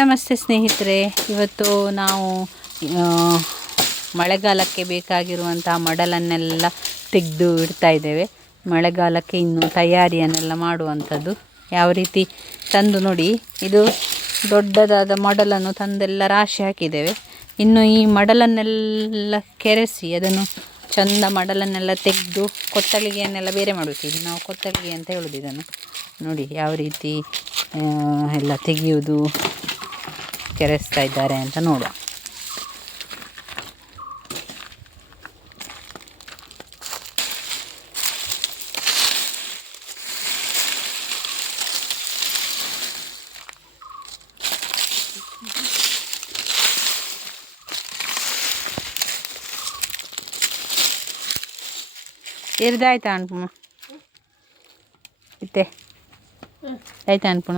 ನಮಸ್ತೆ ಸ್ನೇಹಿತರೆ. ಇವತ್ತು ನಾವು ಮಳೆಗಾಲಕ್ಕೆ ಬೇಕಾಗಿರುವಂತಹ ಮಡಲನ್ನೆಲ್ಲ ತೆಗೆದು ಇಡ್ತಾ ಇದ್ದೇವೆ. ಮಳೆಗಾಲಕ್ಕೆ ಇನ್ನು ತಯಾರಿಯನ್ನೆಲ್ಲ ಮಾಡುವಂಥದ್ದು ಯಾವ ರೀತಿ ತಂದು ನೋಡಿ. ಇದು ದೊಡ್ಡದಾದ ಮಡಲನ್ನು ತಂದೆಲ್ಲ ರಾಶಿ ಹಾಕಿದ್ದೇವೆ. ಇನ್ನು ಈ ಮಡಲನ್ನೆಲ್ಲ ಕೆರೆಸಿ ಅದನ್ನು ಚಂದ ಮಡಲನ್ನೆಲ್ಲ ತೆಗೆದು ಕೊತ್ತಳಿಗೆಯನ್ನೆಲ್ಲ ಬೇರೆ ಮಾಡಬೇಕು ನಾವು ಕೊತ್ತಳಿಗೆ ಅಂತ ಹೇಳೋದು ಇದನ್ನು. ನೋಡಿ ಯಾವ ರೀತಿ ಎಲ್ಲ ತೆಗೆಯುವುದು. ಕೆರೆಸ್ತಾ ಇದ್ದಾರೆ ಅಂತ ನೋಡುವ ಇರ್ದಾಯ್ತಾ ಅನ್ಪುಣ ಇತ್ತೆ ಆಯ್ತಾ ಅನ್ಪುಣ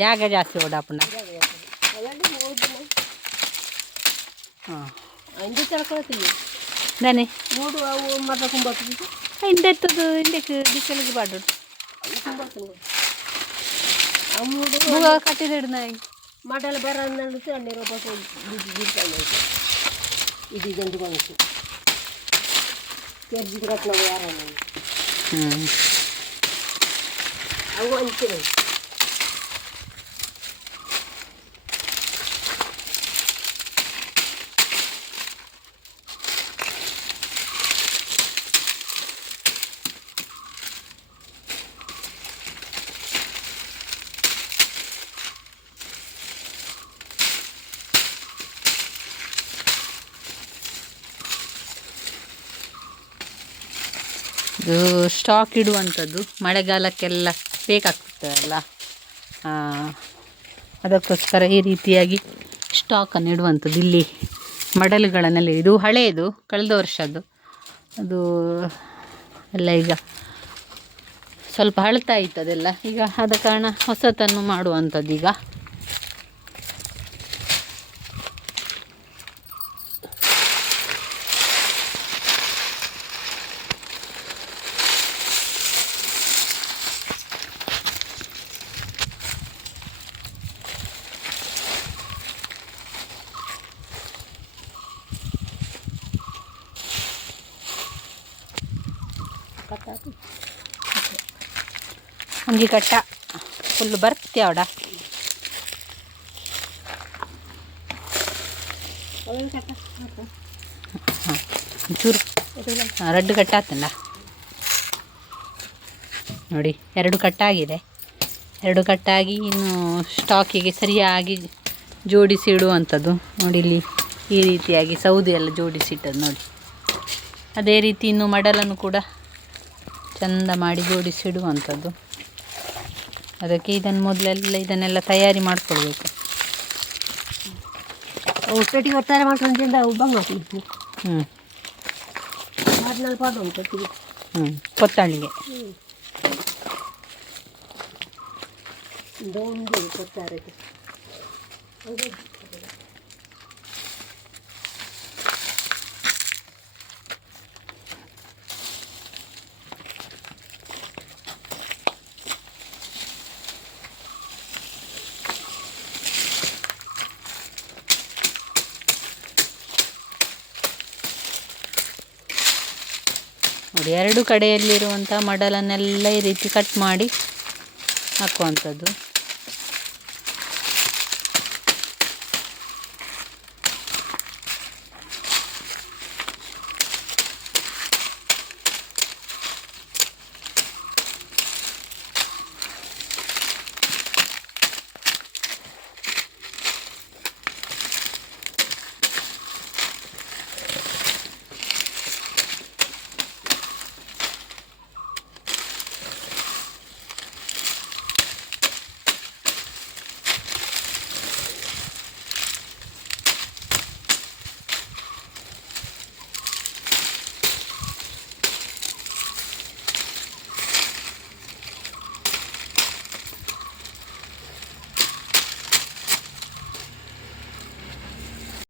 ಜಾಗ ಜಾಸ್ತಿ ಓಡಾಪುಂಡ ಅಲ್ಲಲ್ಲಿ ಮೂರು ಹಾಂ ಅಂದು ತಿಳ್ಕೊಳ್ತೀವಿ ದನೆ ಮೂಡು ಅವು ಮರ ಕುಂಬತ್ತು ಹಿಂದೆತ್ತದು ಹಿಂದಕ್ಕೆ ದಿಕ್ಕಲಿಗೆ ಬಾಡು ಕುಂಬತ್ತು ಆ ಮೂಡು ಮೂಗ ಕಟ್ಟಿದಿಡು ನಾಯಿ ಮಾಡಲು ಬೇರೆ ಅನ್ನಿಸಿ ಅಲ್ಲಿರೋ ಬಸ್ ಬಿಡ್ತಾನೆ ಇದು ಜಂತು ಬಂತು ತೆರ್ಜಿದ್ದು ಕಟ್ಟ ಯಾರು ಹ್ಞೂ ಅವು ಅಂತೀನಿ ಇದು ಸ್ಟಾಕ್ ಇಡುವಂಥದ್ದು. ಮಳೆಗಾಲಕ್ಕೆಲ್ಲ ಬೇಕಾಗ್ತದಲ್ಲ ಅದಕ್ಕೋಸ್ಕರ ಈ ರೀತಿಯಾಗಿ ಸ್ಟಾಕನ್ನು ಇಡುವಂಥದ್ದು ಇಲ್ಲಿ ಮಡಲುಗಳನ್ನೆಲ್ಲ ಇದು ಹಳೆಯದು ಕಳೆದ ವರ್ಷದ್ದು. ಅದು ಎಲ್ಲ ಈಗ ಸ್ವಲ್ಪ ಅಳ್ತಾ ಇತ್ತು ಅದೆಲ್ಲ ಈಗ ಆದ ಕಾರಣ ಹೊಸತನ್ನು ಮಾಡುವಂಥದ್ದು ಈಗ. ಕಟ್ಟಾಕಿ ಕಟ್ಟಾ ಕಟ್ಟ ಫುಲ್ ಬರ್ತೀಯ ಅವಡ ಕಟ್ಟ ಒಂಚೂರು. ಹಾಂ ರೆಡ್ ಕಟ್ಟ ಆತಲ್ಲ ನೋಡಿ ಎರಡು ಕಟ್ಟಾಗಿದೆ ಎರಡು ಕಟ್ಟಾಗಿ ಇನ್ನು ಸ್ಟಾಕಿಗೆ ಸರಿಯಾಗಿ ಜೋಡಿಸಿ ಇಡುವಂಥದ್ದು. ನೋಡಿ ಇಲ್ಲಿ ಈ ರೀತಿಯಾಗಿ ಸೌದೆ ಎಲ್ಲ ಜೋಡಿಸಿಟ್ಟದ್ದು ನೋಡಿ. ಅದೇ ರೀತಿ ಇನ್ನು ಮಡಲನ್ನು ಕೂಡ ಚಂದ ಮಾಡಿ ಜೋಡಿಸಿಡುವಂಥದ್ದು. ಅದಕ್ಕೆ ಇದನ್ನು ಮೊದಲೆಲ್ಲ ಇದನ್ನೆಲ್ಲ ತಯಾರಿ ಮಾಡ್ಕೊಳ್ಬೇಕು. ಅವು ಪೆಟ್ಟಿಗೆ ಒತ್ತಾರೆ ಮಾಡ್ಕೊಂಡು ಹಾಕಿ ಹ್ಞೂ ಹ್ಞೂ ಕೊತ್ತಾರೆ ನೋಡಿ ಎರಡು ಕಡೆಯಲ್ಲಿರುವಂಥ ಮಡಲನ್ನೆಲ್ಲ ಈ ರೀತಿ ಕಟ್ ಮಾಡಿ ಹಾಕುವಂಥದ್ದು.